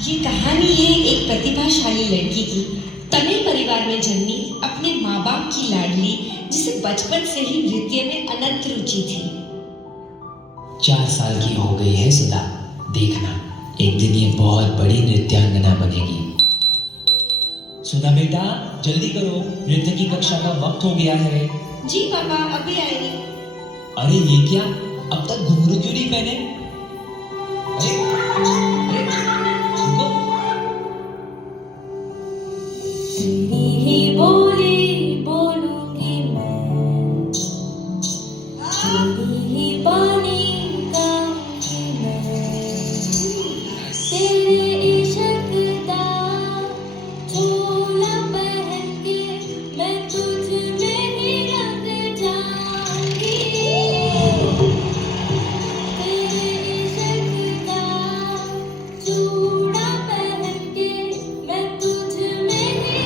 ये कहानी है एक प्रतिभाशाली लड़की की। तमिल परिवार में जन्मी, अपने माँ बाप की लाडली, जिसे बचपन से ही नृत्य में अनंत रुचि थी। 4 साल की हो गई है सुधा। देखना, एक दिन ये बहुत बड़ी नृत्यांगना बनेगी। सुधा बेटा, जल्दी करो, नृत्य की कक्षा का वक्त हो गया है। जी पापा, अभी आएगी। अरे ये क्या, अब तक घुंघरू क्यों नहीं पहने? अरे अरे रुको। तेरी ही बोली बोलूंगी मैं, तेरी ही बानी गाऊंगी मैं, तेरे इश्क दा चोला पहन के मैं तुझ में ही रंग जाऊंगी, तेरे इश्क दा चूड़ा पहन के मैं तुझ में ही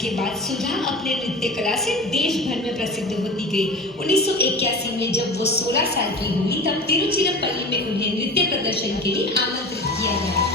के बाद सुधा अपने नृत्य कला से देश भर में प्रसिद्ध होती गई। 1981 में जब वो 16 साल की हुई, तब तिरुचिरापल्ली में उन्हें नृत्य प्रदर्शन के लिए आमंत्रित किया गया।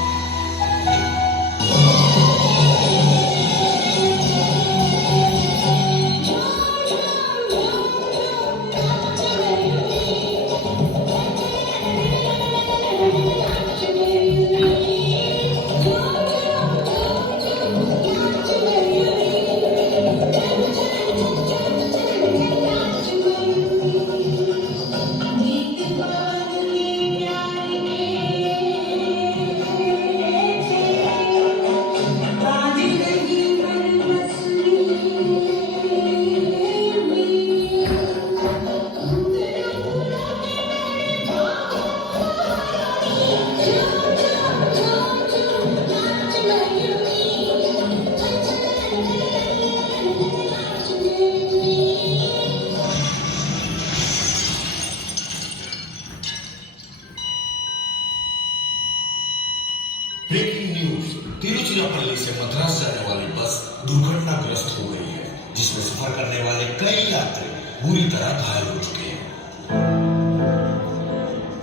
ब्रेकिंग न्यूज, तिरुचिरापल्ली से मद्रास जाने वाली बस दुर्घटनाग्रस्त हो गई है, जिसमें सफर करने वाले कई यात्री बुरी तरह घायल हो चुके हैं।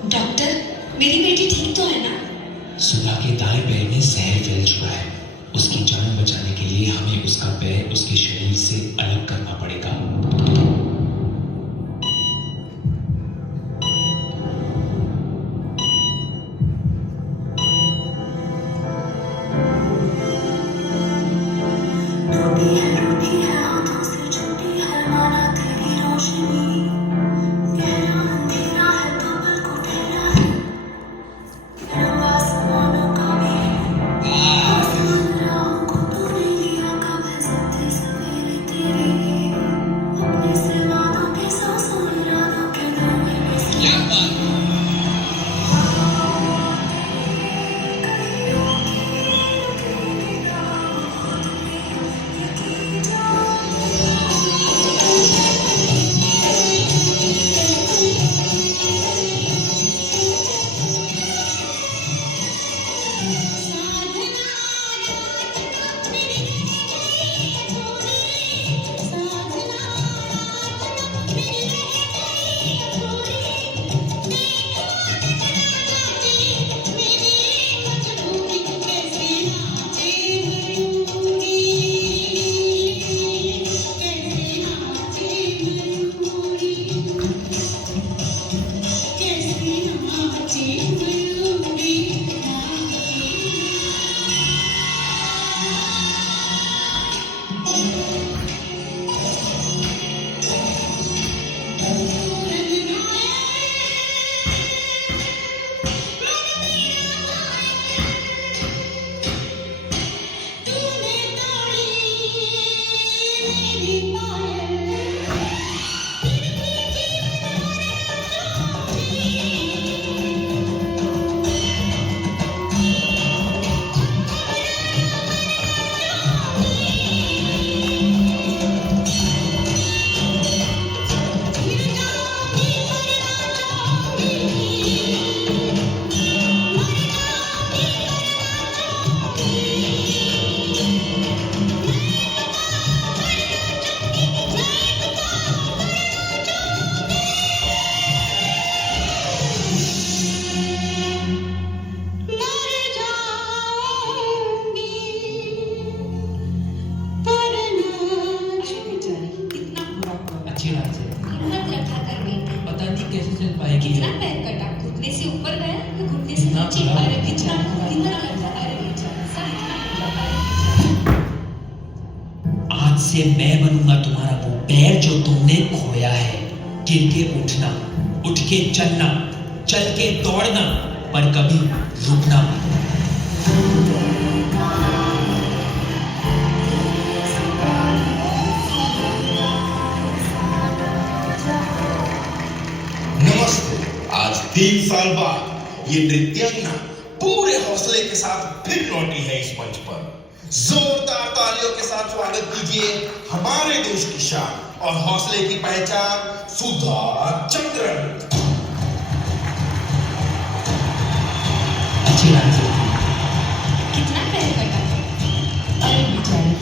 डॉक्टर, मेरी बेटी ठीक तो है ना? सुधा के दाएं पैर में जहर फैल चुका है। उसकी जान बचाने के लिए हमें उसका पैर उसके शरीर से अलग करना पड़ेगा। अपने से मैं बनूंगा तुम्हारा वो पैर जो तुमने खोया है। गिर के उठना, उठ के चलना, चल के दौड़ना, पर कभी रुकना मत। नमस्ते। आज 3 साल बाद ये नृत्यांगना पूरे हौसले के साथ फिर लौटी है इस मंच पर। जोरदार तालियों के साथ स्वागत कीजिए हमारे देश की शान और हौसले की पहचान सुधा चंद्रन। अच्छी डांस है। कितना प्यार करता था। अरे बेचारी।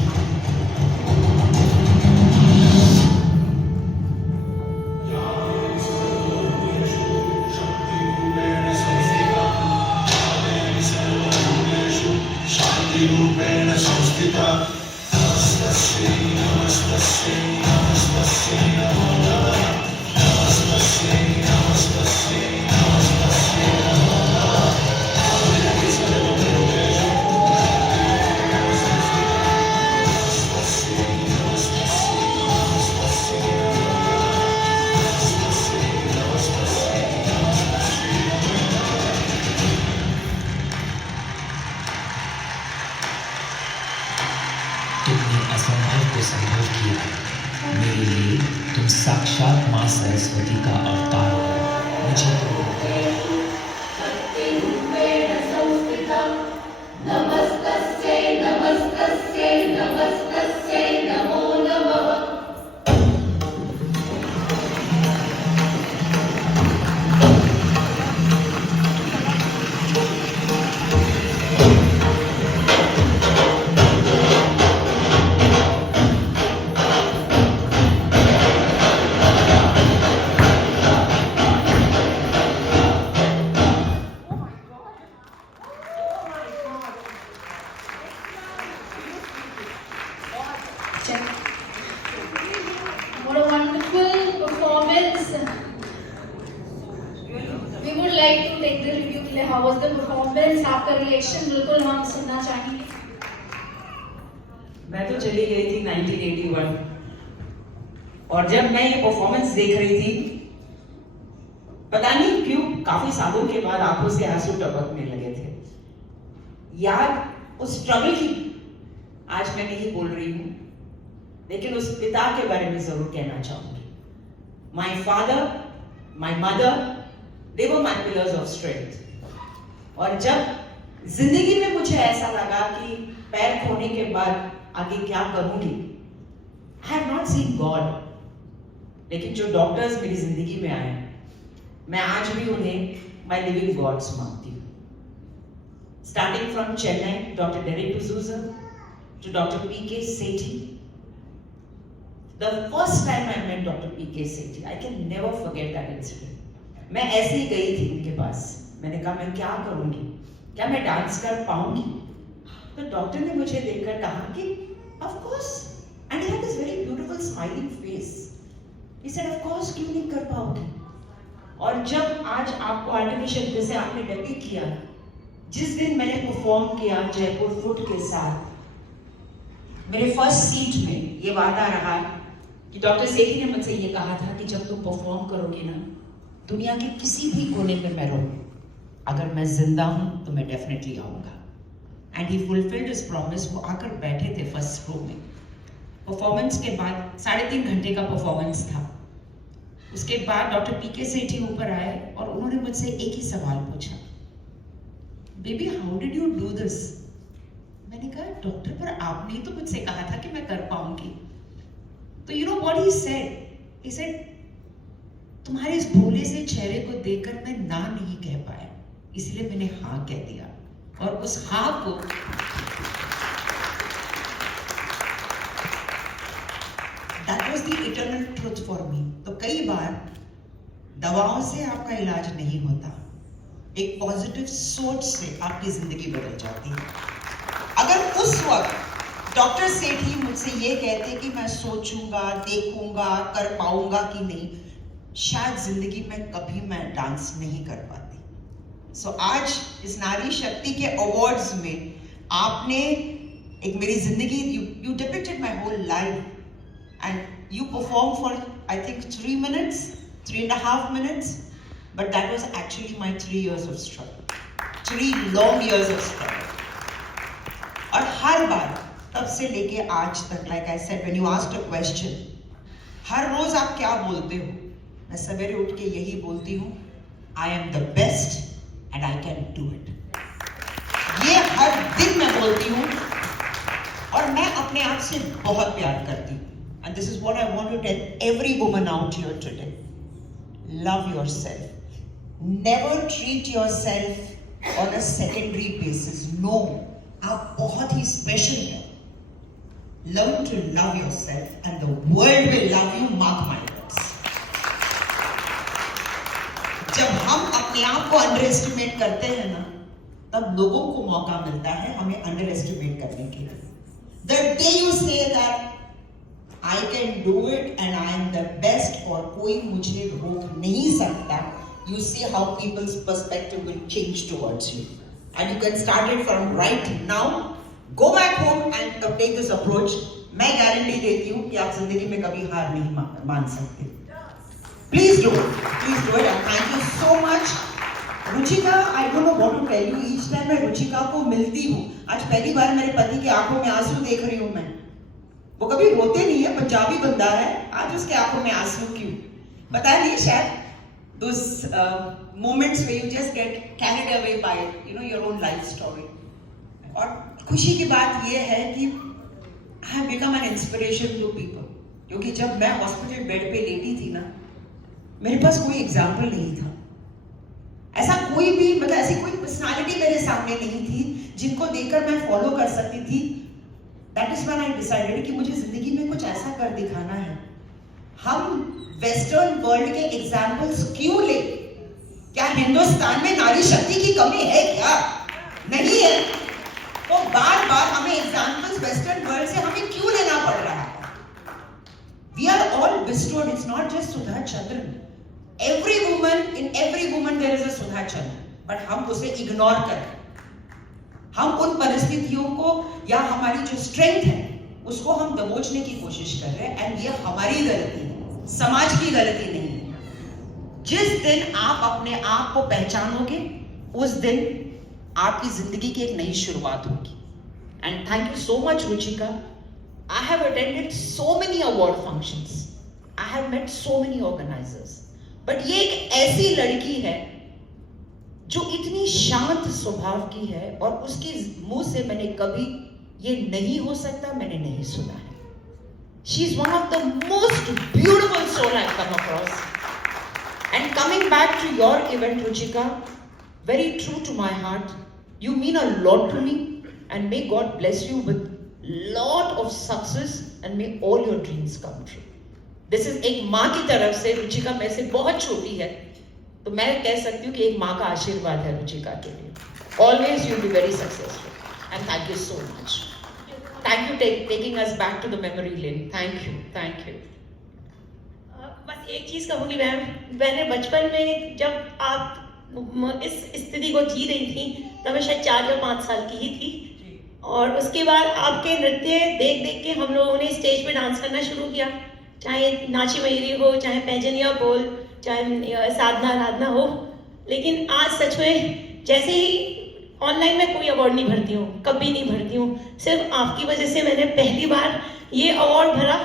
रूपेण संस्थिता तुमने असंभव को संभव किया। मेरे लिए तुम साक्षात माँ सरस्वती का अवतार हो। मुझे What a wonderful performance. We would like to take the review के लिए how was the performance? आपका रिएक्शन बिल्कुल हम सुनना चाहेंगे। मैं तो चली गई थी 1981 और जब मैं ये परफॉर्मेंस देख रही थी, पता नहीं क्यों काफी सालों के बाद आंखों से आंसू टपकने लगे थे। याद उस स्ट्रगल की आज मैं नहीं बोल रही हूँ, लेकिन उस पिता के बारे में जरूर कहना चाहूंगी। My father, my mother, they were my pillars of strength. और जब जिंदगी में मुझे ऐसा लगा कि पैर खोने के बाद आगे क्या करूंगी, I have not seen God, लेकिन जो डॉक्टर्स मेरी जिंदगी में आए, मैं आज भी उन्हें माई लिविंग गॉड्स मानती हूँ। Starting from Chennai, doctor Derick D'Souza to Dr. P.K. Sethi. The first time I met Dr. P.K. Sethi, I can never forget that incident. मैं ऐसे ही गई थी उनके पास। मैंने कहा मैं क्या करूंगी, क्या मैं डांस कर पाऊंगी? तो डॉक्टर ने मुझे देखकर कहा कि of course, and he had this very beautiful smiling face. He said of course, क्यों नहीं कर पाओगी? और जब आज आपको आर्टिफिशियल जैसे आपने डेब्यू किया, जिस दिन मैंने परफॉर्म किया जयपुर फुट के साथ, मेरे फर्स्ट सीट में ये वादा रहा कि डॉक्टर सेठी ने मुझसे ये कहा था कि जब तुम परफॉर्म करोगे ना, दुनिया के किसी भी कोने में मैं रहूं, अगर मैं जिंदा हूं तो मैं डेफिनेटली आऊंगा। And he fulfilled his promise. वो आकर बैठे थे फर्स्ट रो में। परफॉर्मेंस के बाद 3.5 घंटे का परफॉर्मेंस था। उसके बाद डॉक्टर पीके सेठी ऊपर आए और उन्होंने मुझसे एक ही सवाल पूछा, baby how did you do this? मैंने कहा डॉक्टर पर आपने ही तो मुझसे कहा था कि मैं कर पाऊंगी। तो you know what he said? He said तुम्हारे इस भोले से चेहरे को देखकर मैं ना नहीं कह पाया, इसलिए मैंने हाँ कह दिया। और उस हाँ को that was the eternal truth for me. तो कई बार दवाओं से आपका इलाज नहीं होता, एक पॉजिटिव सोच से आपकी जिंदगी बदल जाती है। अगर उस वक्त डॉक्टर सेठी मुझसे ये कहते कि मैं सोचूंगा, देखूंगा, कर पाऊंगा कि नहीं, शायद जिंदगी में कभी मैं डांस नहीं कर पाती। सो आज इस नारी शक्ति के अवार्ड्स में आपने एक मेरी जिंदगी, you depicted my whole life and you performed for I think 3 minutes, 3.5 minutes, but that was actually my 3 years of struggle, 3 long years of struggle. और हर बार तब से लेके आज तक, like I said, when you asked a question, हर रोज आप क्या बोलते हो? मैं सवेरे उठ के यही बोलती हूँ, I am the best and I can do it. ये हर दिन मैं बोलती हूँ और मैं अपने आप से बहुत प्यार करती हूँ. And this is what I want to tell every woman out here today. Love yourself. Never treat yourself on a secondary basis. No, आप बहुत ही special हैं. Learn to love yourself and the world will love you, mark my words. जब हम अपने आप को under estimate करते हैं ना, तब लोगों को मौका मिलता है हमें अंडर एस्टिमेट करने के लिए. The day you say that I can do it and I am the best और कोई मुझे रोक नहीं सकता, you see how people's perspective will change towards you. And you can start it from right now. Go back home and take this approach. मैं guarantee देती हूँ कि आप जिंदगी में कभी हार नहीं मान सकते. Please do it. Please do it. And thank you so much. Ruchika, I don't know what to tell you. Each time मैं रुचिका को मिलती हूँ, आज पहली बार मेरे पति की आंखों में आंसू देख रही हूँ मैं. वो कभी रोते नहीं है, पंजाबी बंदा है, आज उसके आंखों में आंसू क्यों? पता नहीं, शायद those moments where you just get carried away by your own life story. और खुशी की बात ये है कि I have become an inspiration to people. क्योंकि जब मैं हॉस्पिटल बेड पे लेटी थी ना, मेरे पास कोई एग्जाम्पल नहीं था. ऐसा कोई भी, मतलब ऐसी कोई पर्सनालिटी मेरे सामने नहीं थी जिनको देखकर मैं फॉलो कर सकती थी. That is when I decided कि मुझे जिंदगी में कुछ ऐसा कर दिखाना है. हम वेस्टर्न वर्ल्ड के एग्जाम्पल्स क्यों ले? क्या हिंदुस्तान में नारी शक्ति की कमी है क्या? नहीं है. तो बार बार हमें एग्जाम्पल्स वेस्टर्न वर्ल्ड से हमें क्यों लेना पड़ रहा है? We are all bestowed. It's not just Sudha Chandran. Every woman there is a Sudha Chandran. But हम उसे इग्नोर कर, हम उन परिस्थितियों को या हमारी जो स्ट्रेंथ है उसको हम दबोचने की कोशिश कर रहे हैं. एंड ये हमारी गलती है, समाज की गलती नहीं है. जिस दिन आप अपने आप को पहचानोगे, उस दिन आपकी जिंदगी की एक नई शुरुआत होगी. And thank you so much Ruchika. I have attended so many award functions. I have met so many organizers. But ये एक ऐसी लड़की है जो इतनी शांत स्वभाव की है और उसके मुंह से मैंने कभी ये नहीं हो सकता मैंने नहीं सुना है. She is one of the most beautiful soul I've come across. And coming back to your event, Ruchika, very true to my heart. You mean a lot to me, and may God bless you with lot of success and may all your dreams come true. This is एक माँ की तरफ से. रुचिका मेरे से बहुत छोटी है, तो मैं कह सकती हूँ कि एक माँ का आशीर्वाद है रुचिका के लिए. Always you will be very successful and thank you so much. Thank you taking us back to the memory lane. Thank you. बस एक चीज कहूँगी मैम, मैंने बचपन में जब आप इस स्थिति को जी रही थी तब मैं शायद 4 या 5 साल की ही थी. और उसके बाद आपके नृत्य देख देख के हम लोगों ने स्टेज पे डांस करना शुरू किया, चाहे नाची मयूरी हो, चाहे पैजनिया बोल, चाहे साधना आराधना हो. लेकिन आज सच में जैसे ही ऑनलाइन में कोई अवार्ड नहीं भरती हूँ, कभी नहीं भरती हूँ. सिर्फ आपकी वजह से मैंने पहली बार ये अवार्ड भरा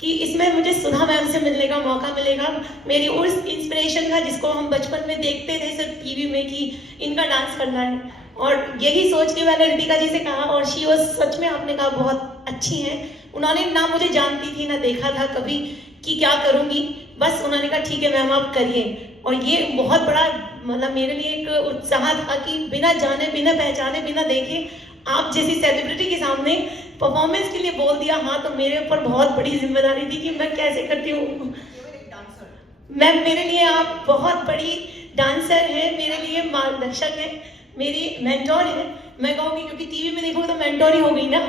कि इसमें मुझे सुधा मैम से मिलने का मौका मिलेगा. मेरी उस इंस्पिरेशन का जिसको हम बचपन में देखते थे सिर्फ टीवी में कि इनका डांस करना है, और यही सोच के मैंने रितिका जी से कहा. और शी वॉज, सच में आपने कहा बहुत अच्छी हैं. उन्होंने ना मुझे जानती थी ना देखा था कभी कि क्या करूँगी, बस उन्होंने कहा ठीक है मैम आप करिए. और ये बहुत बड़ा मतलब मेरे लिए एक उत्साह था कि बिना जाने, बिना पहचाने, बिना देखे आप जैसी सेलिब्रिटी के सामने परफॉर्मेंस के लिए बोल दिया. हाँ, तो मेरे ऊपर बहुत बड़ी जिम्मेदारी थी कि मैं कैसे करती हूँ. मैम मेरे लिए आप बहुत बड़ी डांसर हैं, मेरे लिए मार्गदर्शक हैं, मेरी मेंटोर है. मैं कहूँगी क्योंकि टीवी में देखोगे तो मेंटोर ही हो गई ना.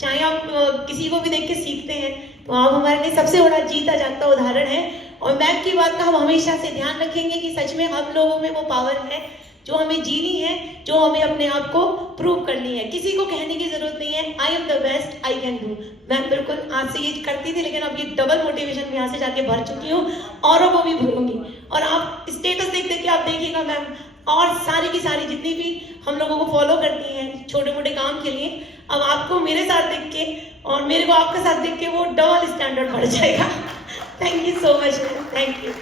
चाहे आप किसी को भी देख के सीखते हैं, तो आप हमारे लिए सबसे बड़ा जीता जागता उदाहरण है. और मैम की बात का हम हमेशा से ध्यान रखेंगे कि सच में हम लोगों में वो पावर है जो हमें जीनी है, जो हमें अपने आप को प्रूव करनी है. किसी को कहने की जरूरत नहीं है हैं I am the best I can do. मैं बिल्कुल आज से ये करती थी, लेकिन अब ये डबल मोटिवेशन में यहाँ से जाके भर चुकी हूँ, औरों को भी भरूंगी। और आप स्टेटस देख देख के आप देखिएगा मैम, और सारी की सारी जितनी भी हम लोगों को फॉलो करती हैं छोटे मोटे काम के लिए, अब आपको मेरे साथ देख के और मेरे को आपके साथ देख के वो डबल स्टैंडर्ड बढ़ जाएगा। Thank you so much ma'am, thank you.